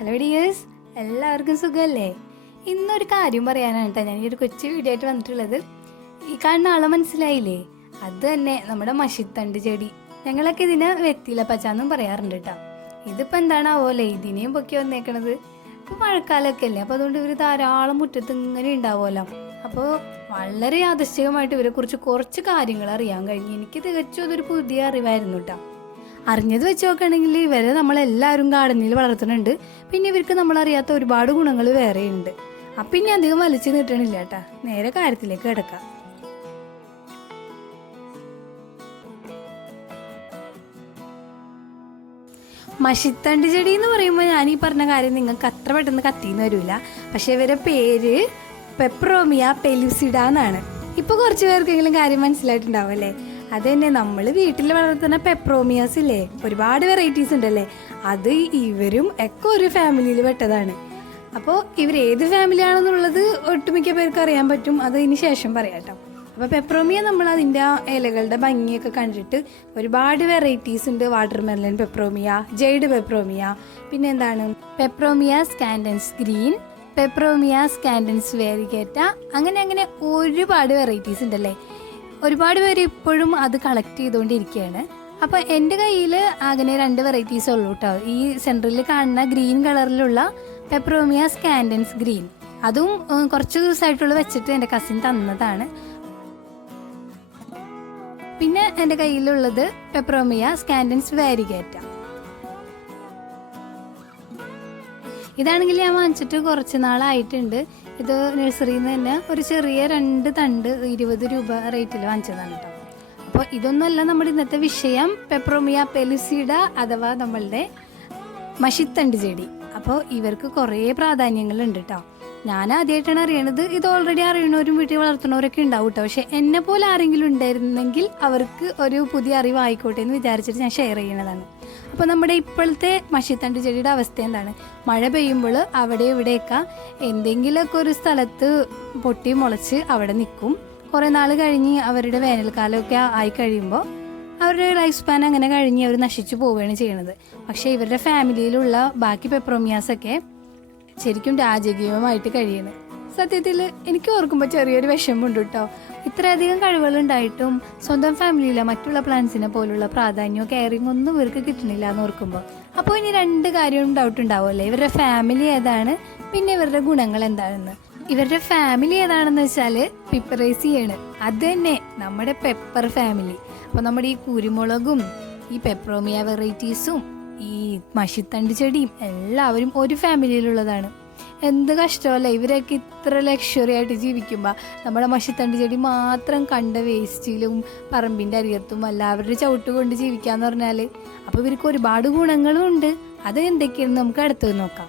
Hello dears, എല്ലാവർക്കും സുഖമല്ലേ? ഇന്നൊരു കാര്യം പറയാനാണ് കേട്ടോ ഞാൻ ഈ ഒരു കൊച്ചു വീഡിയോ ആയിട്ട് വന്നിട്ടുള്ളത്. ഈ കാണുന്ന ആളെ മനസ്സിലായില്ലേ? അത് തന്നെ നമ്മുടെ മഷിത്തണ്ട് ചെടി. ഞങ്ങളൊക്കെ ഇതിനെ വെത്തില പച്ചാന്നും പറയാറുണ്ട് കേട്ടോ. ഇതിപ്പോൾ എന്താണാവോല്ലേ ഇതിനെയും പൊക്കി വന്നേക്കണത്. ഇപ്പോൾ മഴക്കാലമൊക്കെ അല്ലേ, അപ്പോൾ അതുകൊണ്ട് ഇവർ ധാരാളം മുറ്റത്ത് ഇങ്ങനെ ഉണ്ടാവുമല്ലോ. അപ്പോൾ വളരെ യാദൃശ്ചികമായിട്ട് ഇവരെക്കുറിച്ച് കുറച്ച് കാര്യങ്ങൾ അറിയാൻ കഴിഞ്ഞു. എനിക്ക് തികച്ചും അതൊരു പുതിയ അറിവായിരുന്നു കേട്ടോ. അറിഞ്ഞത് വെച്ച് നോക്കുകയാണെങ്കിൽ ഇവരെ നമ്മളെല്ലാവരും ഗാർഡനിൽ വളർത്തുന്നുണ്ട്. പിന്നെ ഇവർക്ക് നമ്മളറിയാത്ത ഒരുപാട് ഗുണങ്ങൾ വേറെയുണ്ട്. അപ്പം ഇനി അധികം വലിച്ചു നീട്ടണില്ല കേട്ടാ, നേരെ കാര്യത്തിലേക്ക് കിടക്കാം. മഷിത്തണ്ട് ചെടി എന്ന് പറയുമ്പോൾ ഞാൻ ഈ പറഞ്ഞ കാര്യം നിങ്ങൾക്ക് അത്ര പെട്ടെന്ന് കത്തിന്ന് വരില്ല. പക്ഷെ ഇവരെ പേര് പെപ്പറോമിയ പെലുസിഡ എന്നാണ്. ഇപ്പോൾ കുറച്ച് പേർക്കെങ്കിലും കാര്യം മനസ്സിലായിട്ടുണ്ടാവും അല്ലേ? അത് തന്നെ, നമ്മൾ വീട്ടിൽ വളർത്തുന്ന പെപ്പറോമിയാസ് ഇല്ലേ, ഒരുപാട് വെറൈറ്റീസ് ഉണ്ടല്ലേ, അത് ഇവരും ഒക്കെ ഒരു ഫാമിലിയിൽ പെട്ടതാണ്. അപ്പോൾ ഇവർ ഏത് ഫാമിലിയാണെന്നുള്ളത് ഒട്ടുമിക്ക പേർക്ക് അറിയാൻ പറ്റും. അത് ഇതിന് ശേഷം പറയാം കേട്ടോ. അപ്പോൾ പെപ്പറോമിയ നമ്മൾ അതിൻ്റെ ഇലകളുടെ ഭംഗിയൊക്കെ കണ്ടിട്ട് ഒരുപാട് വെറൈറ്റീസ് ഉണ്ട്. Water melon peperomia, jade peperomia, പിന്നെ എന്താണ് പെപ്പറോമിയ സ്കാൻഡൻസ് ഗ്രീൻ, പെപ്പറോമിയ സ്കാൻഡൻസ് വേരിഗേറ്റ, അങ്ങനെ ഒരുപാട് വെറൈറ്റീസ് ഉണ്ടല്ലേ. ഒരുപാട് പേര് ഇപ്പോഴും അത് കളക്ട് ചെയ്തുകൊണ്ടിരിക്കുകയാണ്. അപ്പോൾ എൻ്റെ കയ്യിൽ അങ്ങനെ 2 വെറൈറ്റീസ് ഉള്ളൂ കേട്ടോ. ഈ സെൻറ്ററിൽ കാണുന്ന ഗ്രീൻ കളറിലുള്ള പെപ്പറോമിയ സ്കാൻഡൻസ് ഗ്രീൻ, അതും കുറച്ച് ദിവസമായിട്ടുള്ള വെച്ചിട്ട് എൻ്റെ കസിൻ തന്നതാണ്. പിന്നെ എൻ്റെ കയ്യിലുള്ളത് പെപ്പറോമിയ സ്കാൻഡൻസ് വാരിഗേറ്റ. ഇതാണെങ്കിൽ ഞാൻ വാങ്ങിച്ചിട്ട് കുറച്ച് നാളായിട്ടുണ്ട്. ഇത് നഴ്സറിയിൽ നിന്ന് തന്നെ ഒരു ചെറിയ 2 തണ്ട് 20 രൂപ റേറ്റിൽ വാങ്ങിച്ചതാണ് കേട്ടോ. അപ്പോൾ ഇതൊന്നുമല്ല നമ്മുടെ ഇന്നത്തെ വിഷയം, പെപ്പറോമിയ പെലുസിഡ അഥവാ നമ്മളുടെ മഷിത്തണ്ട് ചെടി. അപ്പോൾ ഇവർക്ക് കുറേ പ്രാധാന്യങ്ങളുണ്ട് കേട്ടോ. ഞാൻ ആദ്യമായിട്ടാണ് അറിയണത്. ഇത് ഓൾറെഡി അറിയണവരും വീട്ടിൽ വളർത്തുന്നവരൊക്കെ ഉണ്ടാവും കേട്ടോ. പക്ഷെ എന്നെ പോലെ ആരെങ്കിലും ഉണ്ടായിരുന്നെങ്കിൽ അവർക്ക് ഒരു പുതിയ അറിവായിക്കോട്ടെ എന്ന് വിചാരിച്ചിട്ട് ഞാൻ ഷെയർ ചെയ്യണതാണ്. അപ്പോൾ നമ്മുടെ ഇപ്പോഴത്തെ മഷിത്തണ്ട് ചെടിയുടെ അവസ്ഥ എന്താണ്? മഴ പെയ്യുമ്പോൾ അവിടെ ഇവിടെയൊക്കെ എന്തെങ്കിലുമൊക്കെ ഒരു സ്ഥലത്ത് പൊട്ടി മുളച്ച് അവിടെ നിൽക്കും. കുറേ നാൾ കഴിഞ്ഞ് അവരുടെ വേനൽക്കാലമൊക്കെ ആയി കഴിയുമ്പോൾ അവരുടെ ലൈഫ് സ്പാൻ അങ്ങനെ കഴിഞ്ഞ് അവർ നശിച്ചു പോവുകയാണ് ചെയ്യണത്. പക്ഷേ ഇവരുടെ ഫാമിലിയിലുള്ള ബാക്കി പെപ്പറോമിയാസൊക്കെ ശരിക്കും രാജകീയമായിട്ട് കഴിയണം. സത്യത്തിൽ എനിക്ക് ഓർക്കുമ്പോൾ ചെറിയൊരു വിഷമമുണ്ട് കേട്ടോ. ഇത്രയധികം കഴിവുകളുണ്ടായിട്ടും സ്വന്തം ഫാമിലിയിലെ മറ്റുള്ള പ്ലാന്റ്സിനെ പോലുള്ള പ്രാധാന്യമോ കെയറിങ്ങോ ഒന്നും ഇവർക്ക് കിട്ടണില്ല എന്ന് ഓർക്കുമ്പോൾ. അപ്പോൾ ഇനി 2 കാര്യം ഡൗട്ട് ഉണ്ടാവുമല്ലേ, ഇവരുടെ ഫാമിലി ഏതാണ്, പിന്നെ ഇവരുടെ ഗുണങ്ങൾ എന്താണെന്ന്. ഇവരുടെ ഫാമിലി ഏതാണെന്ന് വെച്ചാൽ പിപ്പറേസിയാണ്. അത് തന്നെ നമ്മുടെ പെപ്പർ ഫാമിലി. അപ്പോൾ നമ്മുടെ ഈ കുരുമുളകും ഈ പെപ്പറോമിയ വെറൈറ്റീസും ഈ മഷിത്തണ്ട് ചെടിയും എല്ലാവരും ഒരു ഫാമിലിയിലുള്ളതാണ്. എന്ത് കഷ്ടമല്ലേ ഇവരൊക്കെ ഇത്ര ലക്ഷറി ആയിട്ട് ജീവിക്കുമ്പോൾ നമ്മുടെ മഷിത്തണ്ട് ചെടി മാത്രം കണ്ട വേസ്റ്റിലും പറമ്പിൻ്റെ അരികത്തും എല്ലാവരുടെ ചവിട്ട് കൊണ്ട് ജീവിക്കാന്ന് പറഞ്ഞാൽ. അപ്പോൾ ഇവർക്ക് ഒരുപാട് ഗുണങ്ങളും ഉണ്ട്. അത് എന്തൊക്കെയാണെന്ന് നമുക്ക് അടുത്ത് നോക്കാം.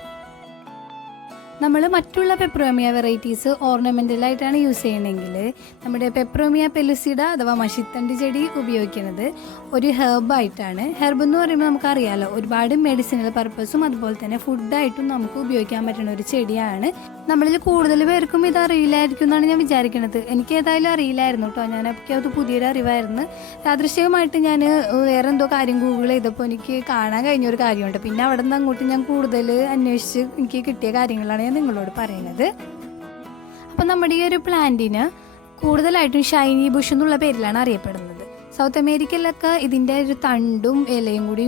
നമ്മൾ മറ്റുള്ള പെപ്പറോമിയ വെറൈറ്റീസ് ഓർണമെൻ്റലായിട്ടാണ് യൂസ് ചെയ്യണമെങ്കിൽ നമ്മുടെ പെപ്പറോമിയ പെലുസിഡ അഥവാ മഷിത്തണ്ട് ചെടി ഉപയോഗിക്കുന്നത് ഒരു ഹെർബായിട്ടാണ്. ഹെർബ് എന്ന് പറയുമ്പോൾ നമുക്കറിയാമല്ലോ, ഒരുപാട് മെഡിസിനൽ പർപ്പസും അതുപോലെ തന്നെ ഫുഡായിട്ടും നമുക്ക് ഉപയോഗിക്കാൻ പറ്റുന്ന ഒരു ചെടിയാണ്. നമ്മളിൽ കൂടുതൽ പേർക്കും ഇത് അറിയില്ലായിരിക്കും എന്നാണ് ഞാൻ വിചാരിക്കുന്നത്. എനിക്ക് ഏതായാലും അറിയില്ലായിരുന്നു കേട്ടോ. ഞാനൊക്കെ അത് പുതിയൊരു അറിവായിരുന്നു. യാദൃശ്ചികമായിട്ട് ഞാൻ വേറെ എന്തോ കാര്യം ഗൂഗിൾ ചെയ്തപ്പോൾ എനിക്ക് കാണാൻ കഴിഞ്ഞൊരു കാര്യമുണ്ട്. പിന്നെ അവിടെ നിന്ന് അങ്ങോട്ട് ഞാൻ കൂടുതൽ അന്വേഷിച്ച് എനിക്ക് കിട്ടിയ കാര്യങ്ങളാണ് ഞാൻ നിങ്ങളോട് പറയുന്നത്. അപ്പം നമ്മുടെ ഈ ഒരു പ്ലാന്റിന് കൂടുതലായിട്ടും ഷൈനി ബുഷ് എന്നുള്ള പേരിലാണ് അറിയപ്പെടുന്നത്. സൗത്ത് അമേരിക്കയിലൊക്കെ ഇതിൻ്റെ ഒരു തണ്ടും ഇലയും കൂടി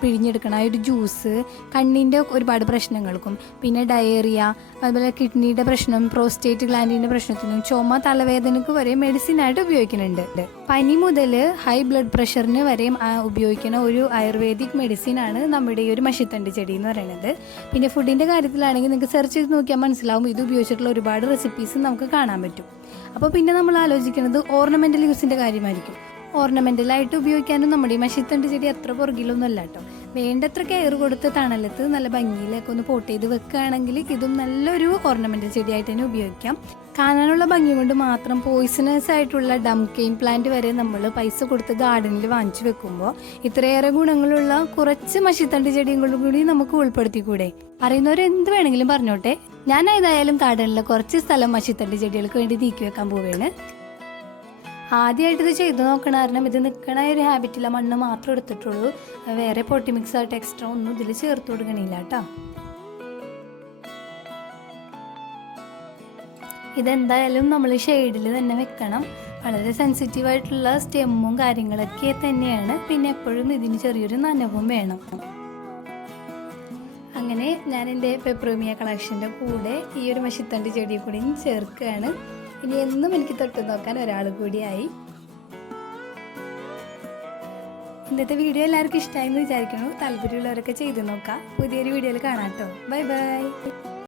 പിഴിഞ്ഞെടുക്കണ ഒരു ജ്യൂസ് കണ്ണിൻ്റെ ഒരുപാട് പ്രശ്നങ്ങൾക്കും, പിന്നെ ഡയറിയ, അതുപോലെ കിഡ്നിയുടെ പ്രശ്നം, പ്രോസ്റ്റേറ്റ് ഗ്ലാൻഡിൻ്റെ പ്രശ്നത്തിനും, ചുമ, തലവേദനക്ക് വരെ മെഡിസിനായിട്ട് ഉപയോഗിക്കുന്നുണ്ട്. പനി മുതൽ ഹൈ ബ്ലഡ് പ്രഷറിന് വരെയും ഉപയോഗിക്കുന്ന ഒരു ആയുർവേദിക് മെഡിസിനാണ് നമ്മുടെ ഈ ഒരു മഷിത്തണ്ട് ചെടി എന്ന് പറയുന്നത്. പിന്നെ ഫുഡിൻ്റെ കാര്യത്തിലാണെങ്കിൽ നിങ്ങൾക്ക് സെർച്ച് ചെയ്ത് നോക്കിയാൽ മനസ്സിലാവും, ഇത് ഉപയോഗിച്ചിട്ടുള്ള ഒരുപാട് റെസിപ്പീസ് നമുക്ക് കാണാൻ പറ്റും. അപ്പോൾ പിന്നെ നമ്മൾ ആലോചിക്കുന്നത് ഓർണമെൻ്റൽ യൂസിൻ്റെ കാര്യമായിരിക്കും. ഓർണമെൻ്റലായിട്ട് ഉപയോഗിക്കാനും നമ്മുടെ ഈ മഷിത്തണ്ട് ചെടി അത്ര പുറകിലൊന്നും അല്ല കേട്ടോ. വേണ്ടത്ര കെയർ കൊടുത്ത് തണലത്ത് നല്ല ഭംഗിയിലൊക്കെ ഒന്ന് പോട്ട് ചെയ്ത് വെക്കുകയാണെങ്കിൽ ഇതും നല്ലൊരു ഓർണമെൻ്റൽ ചെടിയായിട്ട് തന്നെ ഉപയോഗിക്കാം. കാണാനുള്ള ഭംഗി കൊണ്ട് മാത്രം പോയിസണസ് ആയിട്ടുള്ള ഡംകെയിൻ പ്ലാന്റ് വരെ നമ്മൾ പൈസ കൊടുത്ത് ഗാർഡനിൽ വാങ്ങിച്ചു വെക്കുമ്പോൾ ഇത്രയേറെ ഗുണങ്ങളുള്ള കുറച്ച് മഷിത്തണ്ട് ചെടികളും കൂടി നമുക്ക് ഉൾപ്പെടുത്തിക്കൂടെ? അറിയുന്നവർ എന്ത് വേണമെങ്കിലും പറഞ്ഞോട്ടെ. ഞാൻ ഏതായാലും ഗാർഡനിൽ കുറച്ച് സ്ഥലം മഷിത്തണ്ട് ചെടികൾക്ക് വേണ്ടി നീക്കി വെക്കാൻ പോവുകയാണ്. ആദ്യമായിട്ട് ഇത് ചെയ്ത് നോക്കണ കാരണം ഇത് നിൽക്കണ ഒരു ഹാബിറ്റില്ല, മണ്ണ് മാത്രം എടുത്തിട്ടുള്ളൂ. വേറെ പൊട്ടി മിക്സ് ആയിട്ട് എക്സ്ട്രാ ഒന്നും ഇതിൽ ചേർത്ത് കൊടുക്കണില്ല കേട്ടോ. ഇതെന്തായാലും നമ്മൾ ഷെയ്ഡിൽ തന്നെ വെക്കണം. വളരെ സെൻസിറ്റീവായിട്ടുള്ള സ്റ്റെമ്മും കാര്യങ്ങളൊക്കെ തന്നെയാണ്. പിന്നെ എപ്പോഴും ഇതിന് ചെറിയൊരു നനവും വേണം. അങ്ങനെ ഞാൻ എൻ്റെ പെപ്പറോമിയ കളക്ഷൻ്റെ കൂടെ ഈ ഒരു മഷിത്തണ്ട് ചെടി കൂടിയും ചേർക്കുകയാണ്. ഇനി എന്നും എനിക്ക് തൊട്ട് നോക്കാൻ ഒരാൾ കൂടിയായി. ഇന്നത്തെ വീഡിയോ എല്ലാവർക്കും ഇഷ്ടമായി എന്ന് വിചാരിക്കുന്നു. താല്പര്യമുള്ളവരൊക്കെ ചെയ്ത് നോക്കാം. പുതിയൊരു വീഡിയോയിൽ കാണാം കേട്ടോ. Bye bye.